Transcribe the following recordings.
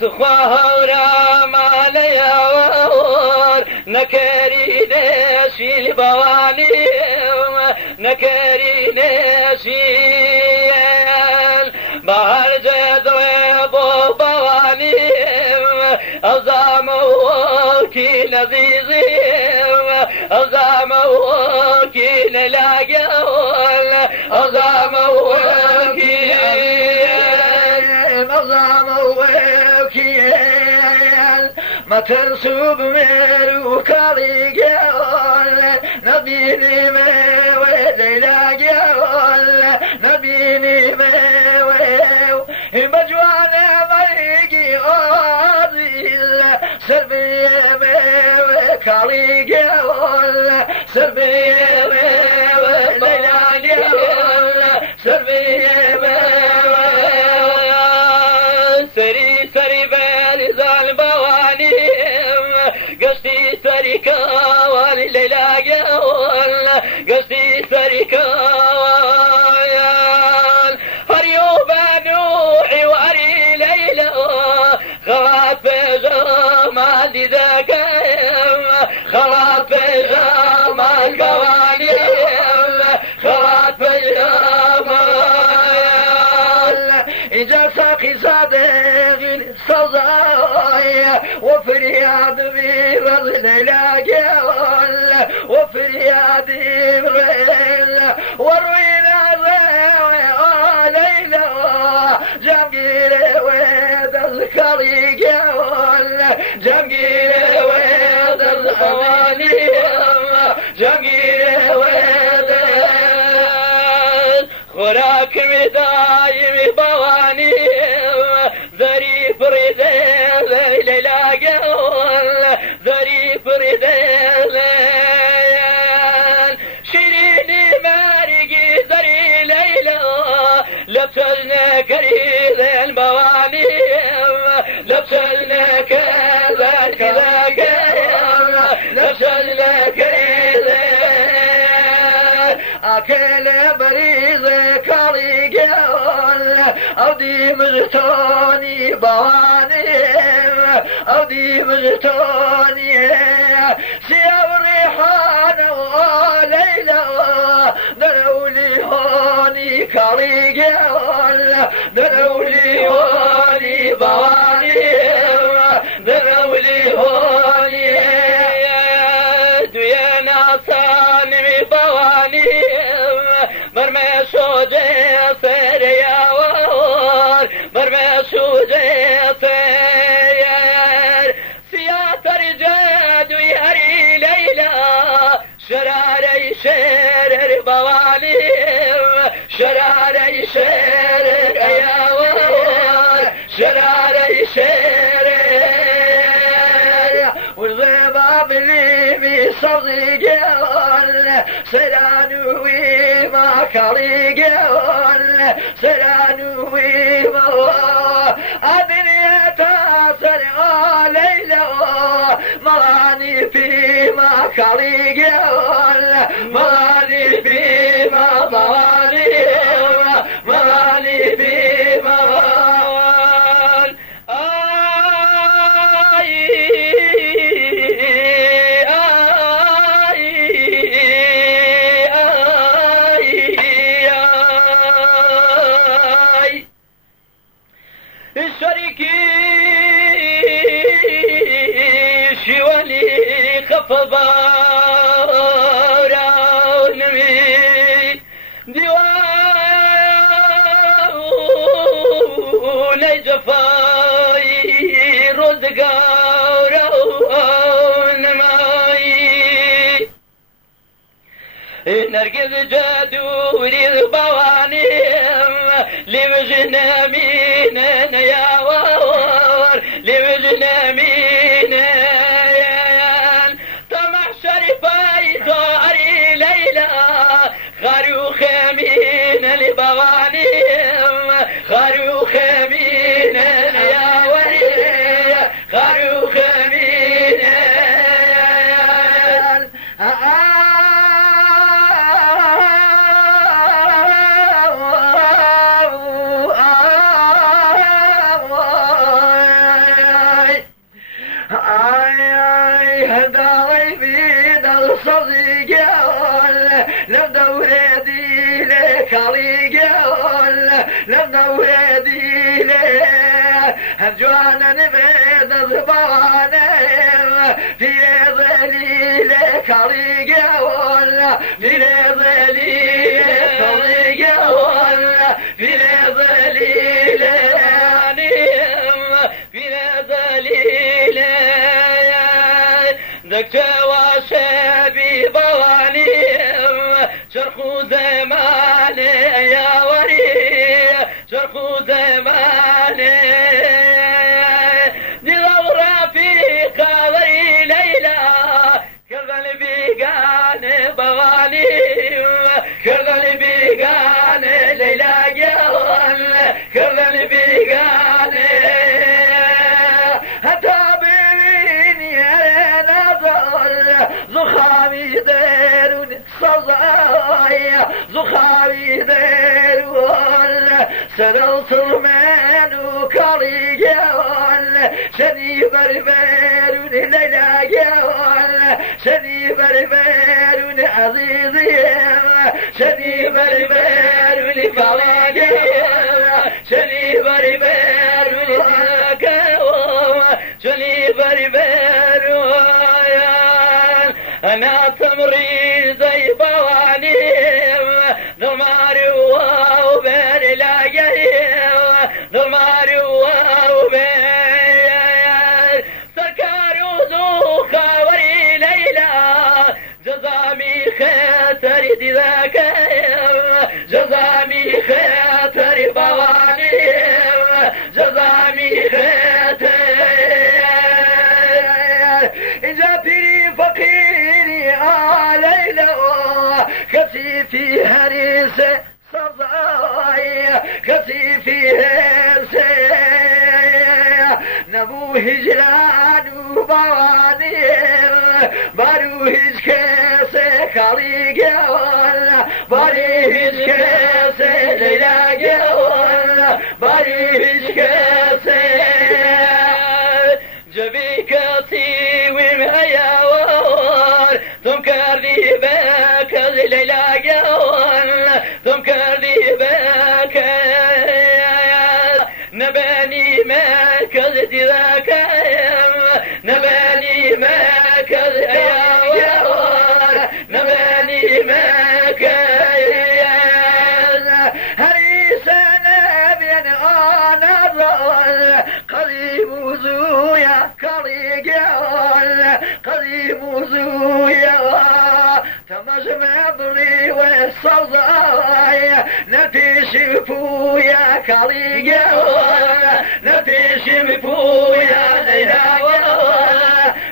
تخوارا ماليا وور نكري نشي البواني نكري نشي بهر جدوي بو بواني أزام وكي نزيزي أزام وكي نلاقيول أزام وكي أزام وكي ما ترسوب ميرو كاريجول نبيني ميوي لاقيول نبيني ميوي مجوانا مريقي أوزيل سلبي ميوي كاريجول سلبي ميوي لاقيول سلبي ميوي سري سري بالي زال بواني قصدي سريكا والليلة قول قصدي سريكا هريوب نوحي واري ليلى خلاص بجمال ذاك خلاص بجمال قواني خلاص بجمال إجا ساقي صادق صزايا وفرياد بغض لاقيول وفرياد بغض وروينا ليلى جمقيل ويد الخليق جمقيل ويد الخوالي جمقيل ويد خوراك مدايم بواني ظريف رذيل لاقول ظريف رذيل شيريني مارقي ذري ليلى لبسلنا كريذ البواني لبسلنا كذاك لاقيم لبسلنا كريذ أكل بريز كاريجول أودي مغتوني بواني أودي مغتوني سياب ريحان وليلى درولي هوني كاريجول درولي هوني بواني درولي هوني دوينا صانمي بواني مرمى شوجي سريا وور مرمى شوجي سير سياتر جاد ويهري ليلى شراري شرر بواني شراري شرر يا وور شراري شرر والضباب اللي بصديقون سلانوي ما كريقون سلانوي ما الدنيا تاسر ليلى مراني في ما كريقون مراني في ما مراني في ما الشريكي شوالي خفضارا ونمي ديواني جفاي رزقارا ونمي نرقز جادوري البواني لوجنا مين يا وور لوجنا مين طمع شريفاي صاري ليلى خروخ مين البواني خروخ مين يا ولي خروخ مين آي هداوي بيد الصديقون لم دوريدي لك عليقون لم دوريدي لك هجوانا نبيد الضبانم في ظليلك عليقون في ظليلك عليقون في ظليلك دكتوا شبي بوانيم شرخو زماني يا وري شرخو زماني دلورا في قاضي ليلى كذل بيقان بوانيم كذل بيقان ليلى جوال كذل بيقان زخامي ديرون صزايا زخامي ديرون سرل صرمان وكاريجون شني بربرون ليلا جون شني بربرون عزيزيم شني بربرون فراجيم شني بربرون كوم شني بربرون أنا تمري زي بوانيم نماري وبير لا جايم نماري وبير سكر وزوخة وري ليلى جزامي خاطر ذاك جزامي خاطر بوانيم جزامي خاطر كثيفي هريسة صدايا كثيفي هريسة نبو هجران وبوانيم بارو هج كاسة خليقون باري هج كاسة ليلا قون باري هج كاسة جبي كاسي ومهياور تمكرني بك ليلا جون تمكرني بك نباني مركز ذاك نباني مركز يا ور نباني مركز هريسنا بين انا ضل قريب وزويا قريقون قريب وزويا تمجمع ضري والصوضايا نتيش فويا قريقون نتيش فويا ليلاوان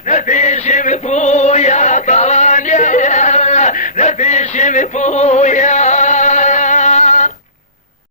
نتيش فويا طوانيا نتيش فويا